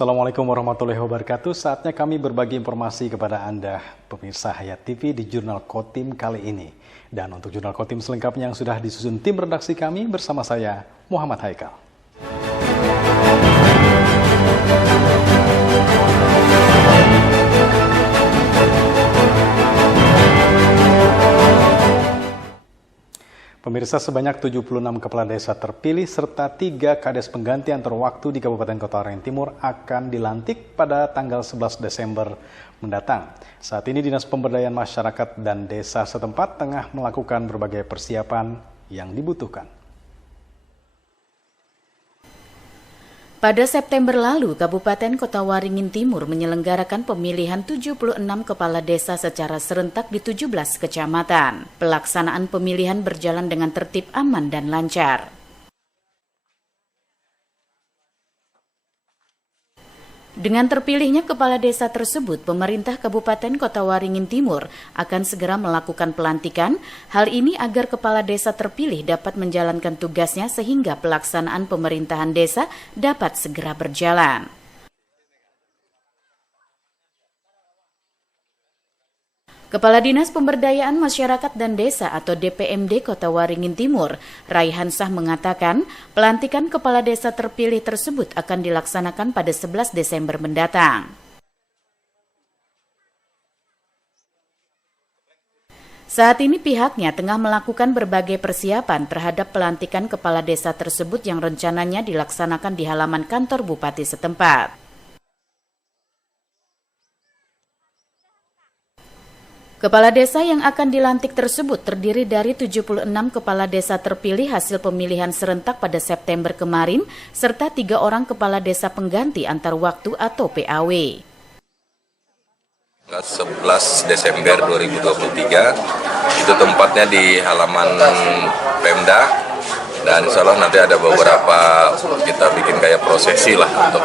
Assalamualaikum warahmatullahi wabarakatuh. Saatnya kami berbagi informasi kepada Anda, pemirsa Hayat TV di Jurnal Kotim kali ini. Dan untuk Jurnal Kotim selengkapnya yang sudah disusun tim redaksi kami bersama saya, Muhammad Haikal. Pemirsa, sebanyak 76 kepala desa terpilih serta 3 kades pengganti antar waktu di Kabupaten Kota Waringin Timur akan dilantik pada tanggal 11 Desember mendatang. Saat ini Dinas Pemberdayaan Masyarakat dan Desa setempat tengah melakukan berbagai persiapan yang dibutuhkan. Pada September lalu, Kabupaten Kota Waringin Timur menyelenggarakan pemilihan 76 kepala desa secara serentak di 17 kecamatan. Pelaksanaan pemilihan berjalan dengan tertib, aman, dan lancar. Dengan terpilihnya kepala desa tersebut, pemerintah Kabupaten Kota Waringin Timur akan segera melakukan pelantikan. Hal ini agar kepala desa terpilih dapat menjalankan tugasnya sehingga pelaksanaan pemerintahan desa dapat segera berjalan. Kepala Dinas Pemberdayaan Masyarakat dan Desa atau DPMD Kota Waringin Timur, Raihan Shah mengatakan, pelantikan kepala desa terpilih tersebut akan dilaksanakan pada 11 Desember mendatang. Saat ini pihaknya tengah melakukan berbagai persiapan terhadap pelantikan kepala desa tersebut yang rencananya dilaksanakan di halaman kantor Bupati setempat. Kepala desa yang akan dilantik tersebut terdiri dari 76 kepala desa terpilih hasil pemilihan serentak pada September kemarin, serta 3 orang kepala desa pengganti antar waktu atau PAW. 11 Desember 2023, itu tempatnya di halaman Pemda, dan insya Allah nanti ada beberapa kita bikin kayak prosesi lah untuk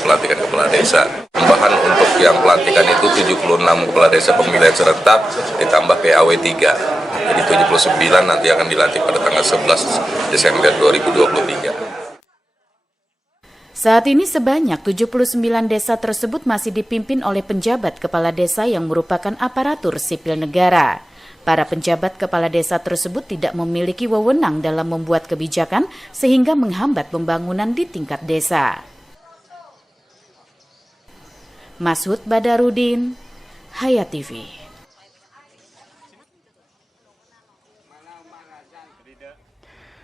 pelantikan kepala desa. Tambahan untuk yang pelantikan itu 76 kepala desa pemilihan serentak ditambah PAW 3. Jadi 79 nanti akan dilantik pada tanggal 11 Desember 2023. Saat ini sebanyak 79 desa tersebut masih dipimpin oleh penjabat kepala desa yang merupakan aparatur sipil negara. Para penjabat kepala desa tersebut tidak memiliki wewenang dalam membuat kebijakan sehingga menghambat pembangunan di tingkat desa. Masud Badarudin, Hayat TV.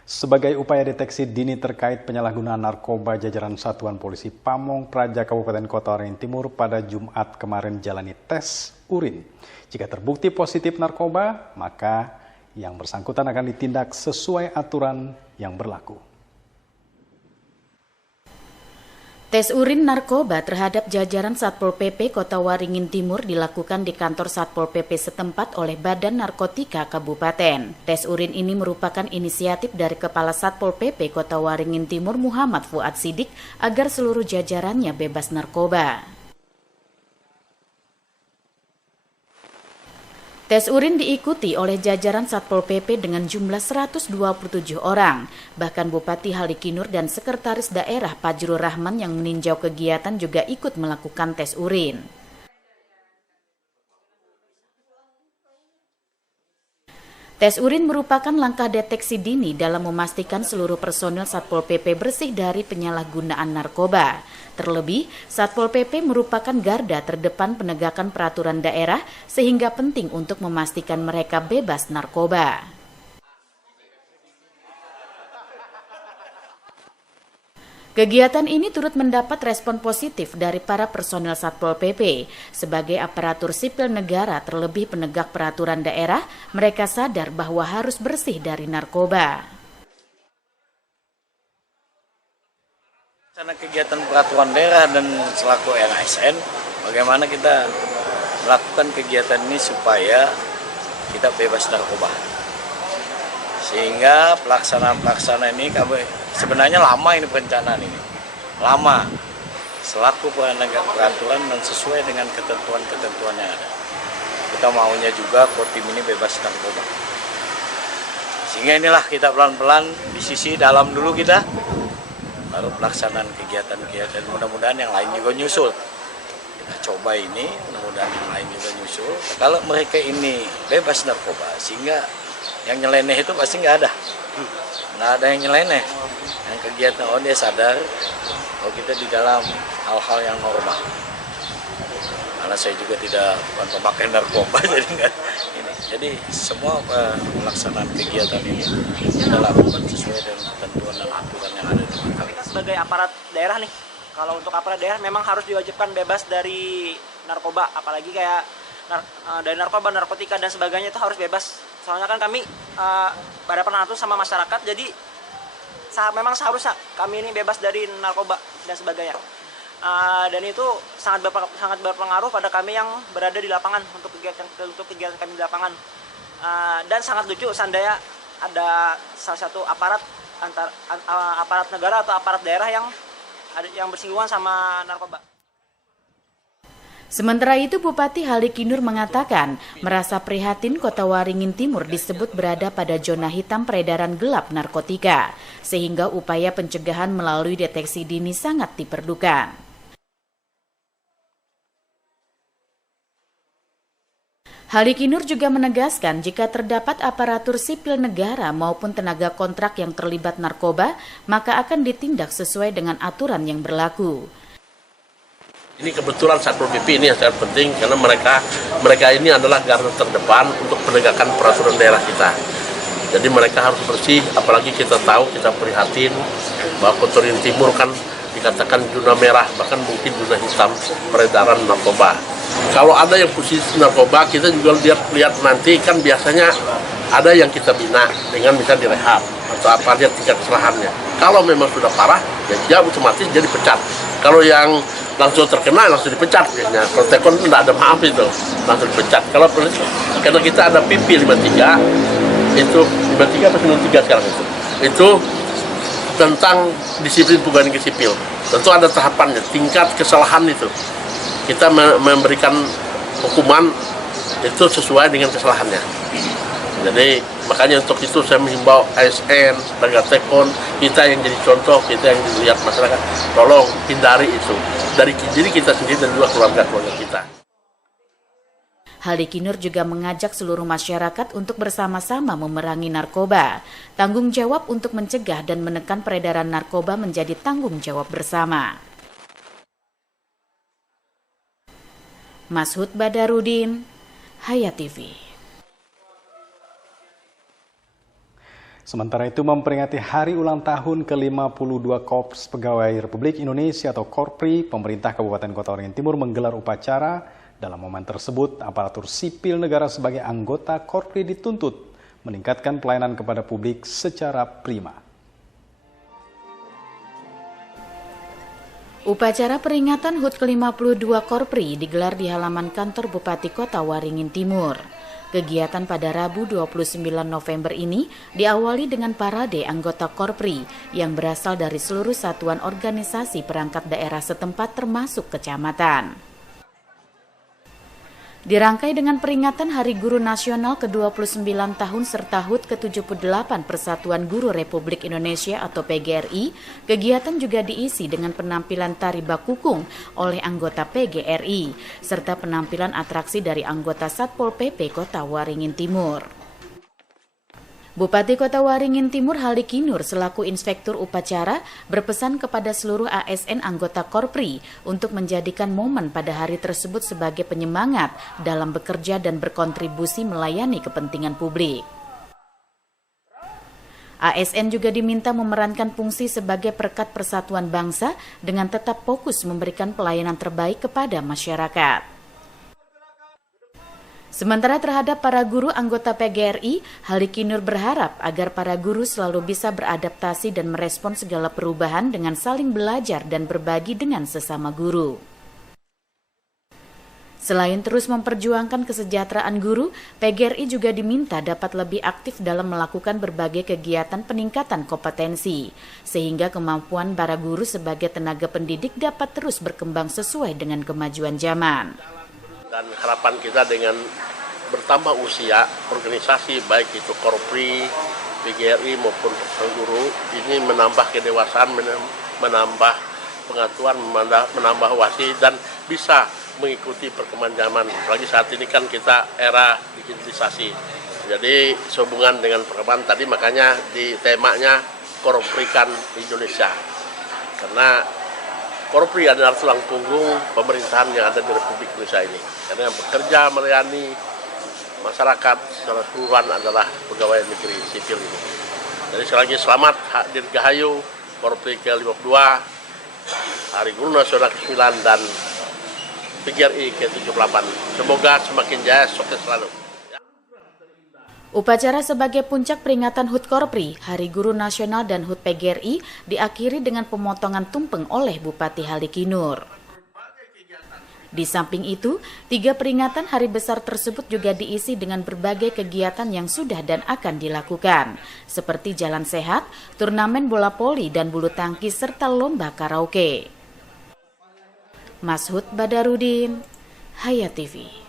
Sebagai upaya deteksi dini terkait penyalahgunaan narkoba, jajaran Satuan Polisi Pamong Praja Kabupaten Kota Waringin Timur pada Jumat kemarin jalani tes urin. Jika terbukti positif narkoba, maka yang bersangkutan akan ditindak sesuai aturan yang berlaku. Tes urin narkoba terhadap jajaran Satpol PP Kota Waringin Timur dilakukan di kantor Satpol PP setempat oleh Badan Narkotika Kabupaten. Tes urin ini merupakan inisiatif dari Kepala Satpol PP Kota Waringin Timur Muhammad Fuad Sidik agar seluruh jajarannya bebas narkoba. Tes urin diikuti oleh jajaran Satpol PP dengan jumlah 127 orang. Bahkan Bupati Halikinur dan Sekretaris Daerah Fajrul Rahman yang meninjau kegiatan juga ikut melakukan tes urin. Tes urin merupakan langkah deteksi dini dalam memastikan seluruh personel Satpol PP bersih dari penyalahgunaan narkoba. Terlebih, Satpol PP merupakan garda terdepan penegakan peraturan daerah sehingga penting untuk memastikan mereka bebas narkoba. Kegiatan ini turut mendapat respon positif dari para personel Satpol PP. Sebagai aparatur sipil negara terlebih penegak peraturan daerah, mereka sadar bahwa harus bersih dari narkoba. Karena kegiatan peraturan daerah dan selaku RASN, bagaimana kita melakukan kegiatan ini supaya kita bebas narkoba. Sehingga pelaksanaan ini sebenarnya lama ini perencanaan ini. Lama. Selaku penegak peraturan dan sesuai dengan ketentuan-ketentuan yang ada. Kita maunya juga Kotim ini bebas narkoba. Sehingga inilah kita pelan-pelan di sisi dalam dulu kita baru pelaksanaan kegiatan-kegiatan. Mudah-mudahan yang lain juga nyusul. Kita coba ini, mudah-mudahan yang lain juga nyusul. Kalau mereka ini bebas narkoba, sehingga yang nyeleneh itu pasti nggak ada. Nggak ada yang nyeleneh. Yang kegiatan, dia sadar kalau kita di dalam hal-hal yang normal. Karena saya juga tidak memakai narkoba, jadi nggak ini. Jadi semua pelaksanaan kegiatan ini kita lakukan sesuai dengan ketentuan dan aturan yang ada di kami. Kita sebagai aparat daerah nih, kalau untuk aparat daerah memang harus diwajibkan bebas dari narkoba, apalagi kayak dari narkoba, narkotika dan sebagainya itu harus bebas. Soalnya kan kami berhadapan langsung sama masyarakat, jadi memang seharusnya kami ini bebas dari narkoba dan sebagainya. Dan itu sangat berpengaruh pada kami yang berada di lapangan untuk kegiatan kami di lapangan. Dan sangat lucu seandainya ada salah satu aparat aparat negara atau aparat daerah yang bersinggungan sama narkoba. Sementara itu, Bupati Haliki Nur mengatakan merasa prihatin Kota Waringin Timur disebut berada pada zona hitam peredaran gelap narkotika, sehingga upaya pencegahan melalui deteksi dini sangat diperlukan. Haliki Nur juga menegaskan jika terdapat aparatur sipil negara maupun tenaga kontrak yang terlibat narkoba, maka akan ditindak sesuai dengan aturan yang berlaku. Ini kebetulan Satpol PP ini yang sangat penting karena mereka ini adalah garda terdepan untuk penegakan peraturan daerah kita. Jadi mereka harus bersih, apalagi kita tahu, kita prihatin bahwa Kota Waringin Timur kan dikatakan zona merah, bahkan mungkin zona hitam peredaran narkoba. Kalau ada yang posisi narkoba, kita juga lihat nanti kan biasanya ada yang kita bina dengan misalnya direhab atau apa, lihat tingkat kesalahannya. Kalau memang sudah parah, ya dia otomatis jadi pecat. Kalau yang langsung terkena langsung dipecat biasanya. Kalau tekon tidak ada maaf itu, langsung dipecat. Kalau karena kita ada PP 53, itu 53 atau 93 sekarang itu tentang disiplin pegawai negeri sipil. Tentu ada tahapannya, tingkat kesalahan itu. Kita memberikan hukuman itu sesuai dengan kesalahannya. Jadi makanya untuk itu saya menghimbau ASN, tenaga tekon, kita yang jadi contoh, kita yang dilihat masyarakat, tolong hindari itu dari diri kita sendiri dan juga keluarga-keluarga kita. Haliki Nur juga mengajak seluruh masyarakat untuk bersama-sama memerangi narkoba. Tanggung jawab untuk mencegah dan menekan peredaran narkoba menjadi tanggung jawab bersama. Mashud Badarudin, Hayat TV. Sementara itu memperingati hari ulang tahun ke-52 Korps Pegawai Republik Indonesia atau Korpri, pemerintah Kabupaten Kota Waringin Timur menggelar upacara. Dalam momen tersebut, aparatur sipil negara sebagai anggota Korpri dituntut meningkatkan pelayanan kepada publik secara prima. Upacara peringatan HUT ke-52 Korpri digelar di halaman kantor Bupati Kota Waringin Timur. Kegiatan pada Rabu 29 November ini diawali dengan parade anggota Korpri yang berasal dari seluruh satuan organisasi perangkat daerah setempat termasuk kecamatan. Dirangkai dengan peringatan Hari Guru Nasional ke-29 tahun serta HUT ke-78 Persatuan Guru Republik Indonesia atau PGRI, kegiatan juga diisi dengan penampilan tari bakukung oleh anggota PGRI, serta penampilan atraksi dari anggota Satpol PP Kota Waringin Timur. Bupati Kota Waringin Timur Haliki Nur selaku inspektur upacara berpesan kepada seluruh ASN anggota Korpri untuk menjadikan momen pada hari tersebut sebagai penyemangat dalam bekerja dan berkontribusi melayani kepentingan publik. ASN juga diminta memerankan fungsi sebagai perekat persatuan bangsa dengan tetap fokus memberikan pelayanan terbaik kepada masyarakat. Sementara terhadap para guru anggota PGRI, Haliki Nur berharap agar para guru selalu bisa beradaptasi dan merespon segala perubahan dengan saling belajar dan berbagi dengan sesama guru. Selain terus memperjuangkan kesejahteraan guru, PGRI juga diminta dapat lebih aktif dalam melakukan berbagai kegiatan peningkatan kompetensi, sehingga kemampuan para guru sebagai tenaga pendidik dapat terus berkembang sesuai dengan kemajuan zaman. Dan harapan kita dengan bertambah usia organisasi baik itu Korpri, PGRI maupun Persatuan Guru ini menambah kedewasaan, menambah pengetahuan, menambah wawasan dan bisa mengikuti perkembangan zaman. Apalagi saat ini kan kita era digitalisasi. Jadi sehubungan dengan perkembangan tadi makanya di temanya Korprikan Indonesia. Karena Korpri adalah tulang punggung pemerintahan yang ada di Republik Indonesia ini. Karena yang bekerja melayani masyarakat secara keseluruhan adalah pegawai negeri sipil ini. Jadi sekali lagi selamat Dirgahayu Korpri ke-52, Hari Guru Nasional ke-9 dan PGRI ke-78. Semoga semakin jaya, sukses selalu. Upacara sebagai puncak peringatan HUT Korpri, Hari Guru Nasional dan HUT PGRI diakhiri dengan pemotongan tumpeng oleh Bupati Halikinur. Di samping itu, 3 peringatan hari besar tersebut juga diisi dengan berbagai kegiatan yang sudah dan akan dilakukan, seperti jalan sehat, turnamen bola voli dan bulu tangkis, serta lomba karaoke. Mashud Badarudin, Hayat TV.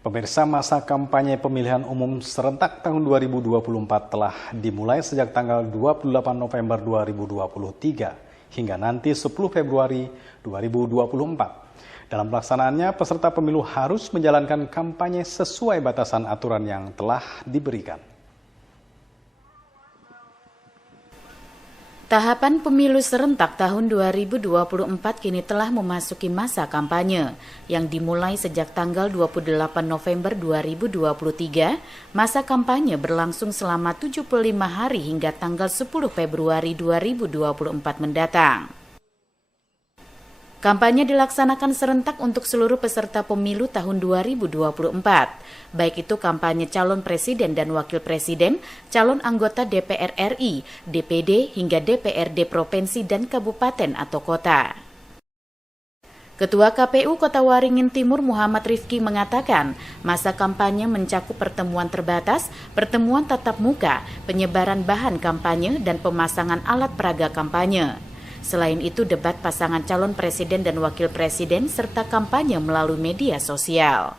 Pemirsa, masa kampanye pemilihan umum serentak tahun 2024 telah dimulai sejak tanggal 28 November 2023 hingga nanti 10 Februari 2024. Dalam pelaksanaannya, peserta pemilu harus menjalankan kampanye sesuai batasan aturan yang telah diberikan. Tahapan pemilu serentak tahun 2024 kini telah memasuki masa kampanye yang dimulai sejak tanggal 28 November 2023. Masa kampanye berlangsung selama 75 hari hingga tanggal 10 Februari 2024 mendatang. Kampanye dilaksanakan serentak untuk seluruh peserta pemilu tahun 2024, baik itu kampanye calon presiden dan wakil presiden, calon anggota DPR RI, DPD, hingga DPRD provinsi dan kabupaten atau kota. Ketua KPU Kota Waringin Timur Muhammad Rifki mengatakan, masa kampanye mencakup pertemuan terbatas, pertemuan tatap muka, penyebaran bahan kampanye, dan pemasangan alat peraga kampanye. Selain itu, debat pasangan calon presiden dan wakil presiden serta kampanye melalui media sosial.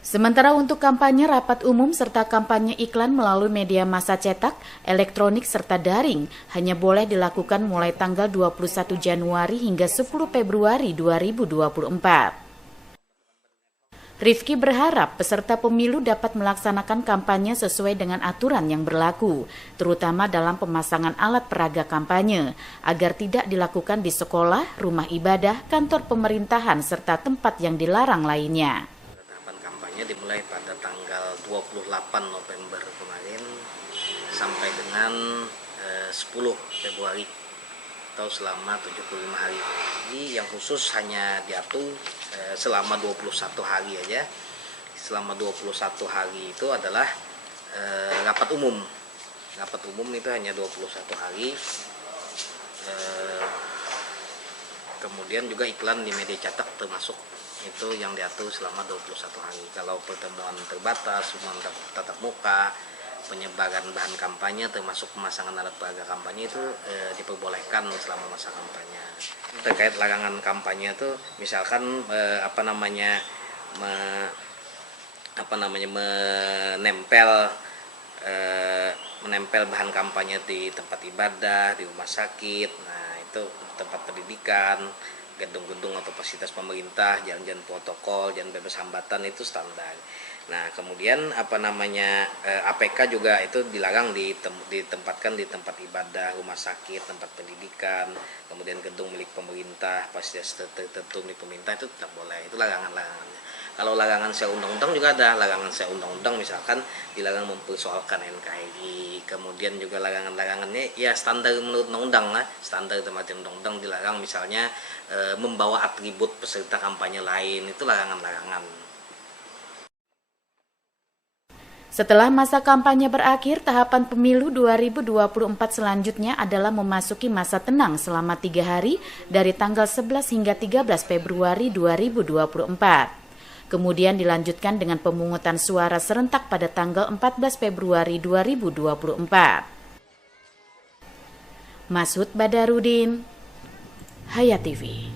Sementara untuk kampanye rapat umum serta kampanye iklan melalui media massa cetak, elektronik serta daring hanya boleh dilakukan mulai tanggal 21 Januari hingga 10 Februari 2024. Rifki berharap peserta pemilu dapat melaksanakan kampanye sesuai dengan aturan yang berlaku, terutama dalam pemasangan alat peraga kampanye, agar tidak dilakukan di sekolah, rumah ibadah, kantor pemerintahan, serta tempat yang dilarang lainnya. Tahapan kampanye dimulai pada tanggal 28 November kemarin sampai dengan 10 Februari atau selama 75 hari. Jadi yang khusus hanya diatur selama 21 hari aja. Selama 21 hari itu adalah rapat umum. Rapat umum itu hanya 21 hari. Kemudian juga iklan di media cetak termasuk itu yang diatur selama 21 hari. Kalau pertemuan terbatas, pertemuan tatap muka, penyebaran bahan kampanye termasuk pemasangan alat peraga kampanye itu diperbolehkan selama masa kampanye. Terkait larangan kampanye itu misalkan menempel bahan kampanye di tempat ibadah, di rumah sakit, nah itu tempat pendidikan, gedung-gedung atau fasilitas pemerintah, jalan-jalan protokol, jalan bebas hambatan itu standar. Nah, kemudian APK juga itu dilarang ditempatkan di tempat ibadah, rumah sakit, tempat pendidikan, kemudian gedung milik pemerintah, fasilitas tertentu milik pemerintah itu tidak boleh. Itu larangan-larangannya. Kalau larangan secara undang-undang juga ada, larangan secara undang-undang misalkan dilarang mempersoalkan NKRI, kemudian juga larangan-larangannya ya standar menurut undang-undang lah, standar tempat undang-undang dilarang misalnya membawa atribut peserta kampanye lain, itu larangan-larangan. Setelah masa kampanye berakhir, tahapan pemilu 2024 selanjutnya adalah memasuki masa tenang selama 3 hari dari tanggal 11 hingga 13 Februari 2024. Kemudian dilanjutkan dengan pemungutan suara serentak pada tanggal 14 Februari 2024. Mashud Badarudin, Hayat TV.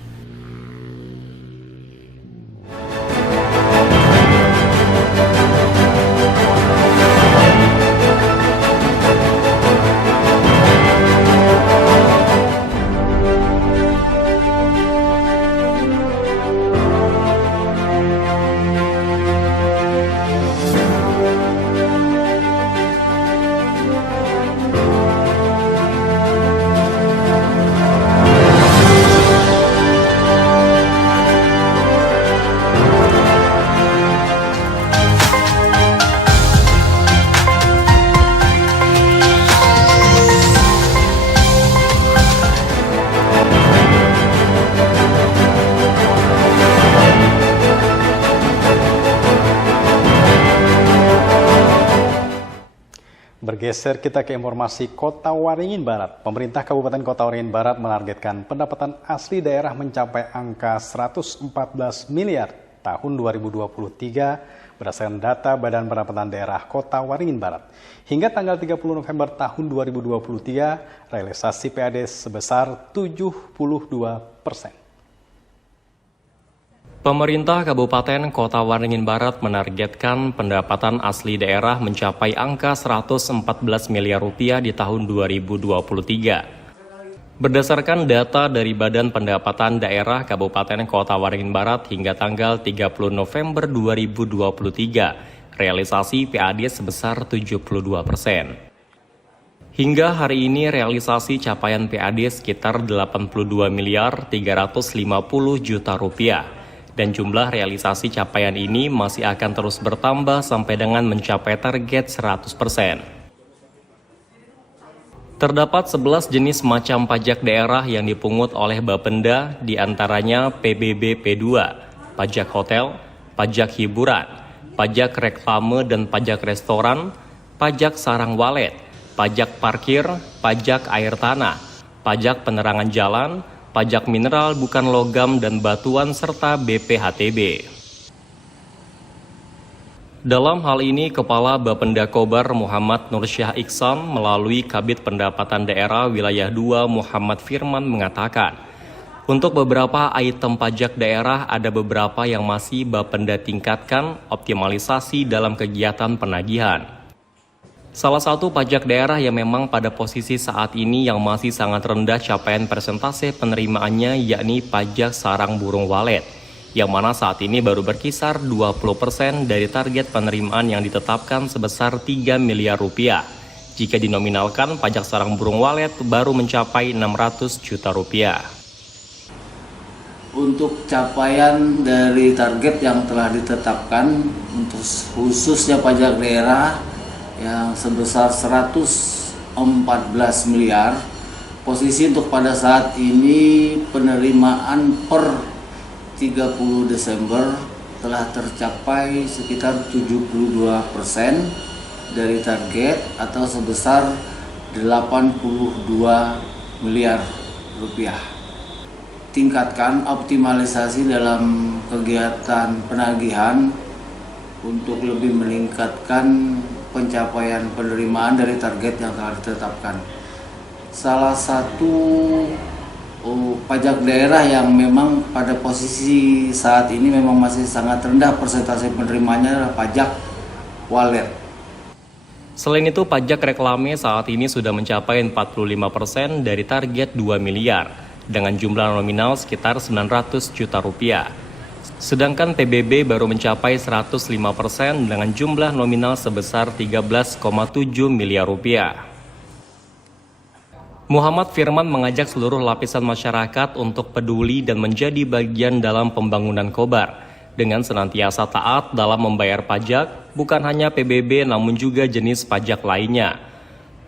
Bergeser kita ke informasi Kota Waringin Barat. Pemerintah Kabupaten Kota Waringin Barat menargetkan pendapatan asli daerah mencapai angka 114 miliar tahun 2023 berdasarkan data Badan Pendapatan Daerah Kota Waringin Barat. Hingga tanggal 30 November tahun 2023, realisasi PAD sebesar 72%. Pemerintah Kabupaten Kota Waringin Barat menargetkan pendapatan asli daerah mencapai angka 114 miliar rupiah di tahun 2023. Berdasarkan data dari Badan Pendapatan Daerah Kabupaten Kota Waringin Barat hingga tanggal 30 November 2023, realisasi PAD sebesar 72%. Hingga hari ini realisasi capaian PAD sekitar 82 miliar 350 juta rupiah. Dan jumlah realisasi capaian ini masih akan terus bertambah sampai dengan mencapai target 100%. Terdapat 11 jenis macam pajak daerah yang dipungut oleh Bapenda, diantaranya PBB P2, pajak hotel, pajak hiburan, pajak reklame dan pajak restoran, pajak sarang walet, pajak parkir, pajak air tanah, pajak penerangan jalan, pajak mineral bukan logam dan batuan, serta BPHTB. Dalam hal ini, Kepala Bapenda Kobar Muhammad Nursyah Iksan melalui Kabid Pendapatan Daerah Wilayah 2 Muhammad Firman mengatakan, untuk beberapa item pajak daerah ada beberapa yang masih Bapenda tingkatkan optimalisasi dalam kegiatan penagihan. Salah satu pajak daerah yang memang pada posisi saat ini yang masih sangat rendah capaian persentase penerimaannya yakni pajak sarang burung walet, yang mana saat ini baru berkisar 20% dari target penerimaan yang ditetapkan sebesar 3 miliar rupiah. Jika dinominalkan, pajak sarang burung walet baru mencapai 600 juta rupiah. Untuk capaian dari target yang telah ditetapkan untuk khususnya pajak daerah yang sebesar 114 miliar, posisi untuk pada saat ini penerimaan per 30 Desember telah tercapai sekitar 72% dari target atau sebesar 82 miliar rupiah. Tingkatkan optimalisasi dalam kegiatan penagihan untuk lebih meningkatkan pencapaian penerimaan dari target yang telah ditetapkan. Salah satu pajak daerah yang memang pada posisi saat ini memang masih sangat rendah persentase penerimanya adalah pajak walet. Selain itu, pajak reklame saat ini sudah mencapai 45% dari target 2 miliar dengan jumlah nominal sekitar 900 juta rupiah. Sedangkan PBB baru mencapai 105% dengan jumlah nominal sebesar 13,7 miliar rupiah. Muhammad Firman mengajak seluruh lapisan masyarakat untuk peduli dan menjadi bagian dalam pembangunan Kobar dengan senantiasa taat dalam membayar pajak, bukan hanya PBB namun juga jenis pajak lainnya.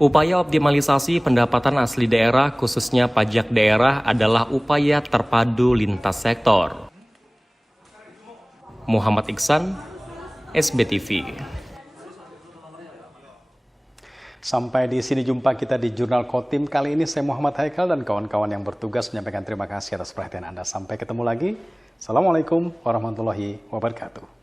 Upaya optimalisasi pendapatan asli daerah khususnya pajak daerah adalah upaya terpadu lintas sektor. Muhammad Iksan, SBTV. Sampai di sini jumpa kita di Jurnal Kotim. Kali ini saya Muhammad Haikal dan kawan-kawan yang bertugas menyampaikan terima kasih atas perhatian Anda. Sampai ketemu lagi. Assalamualaikum warahmatullahi wabarakatuh.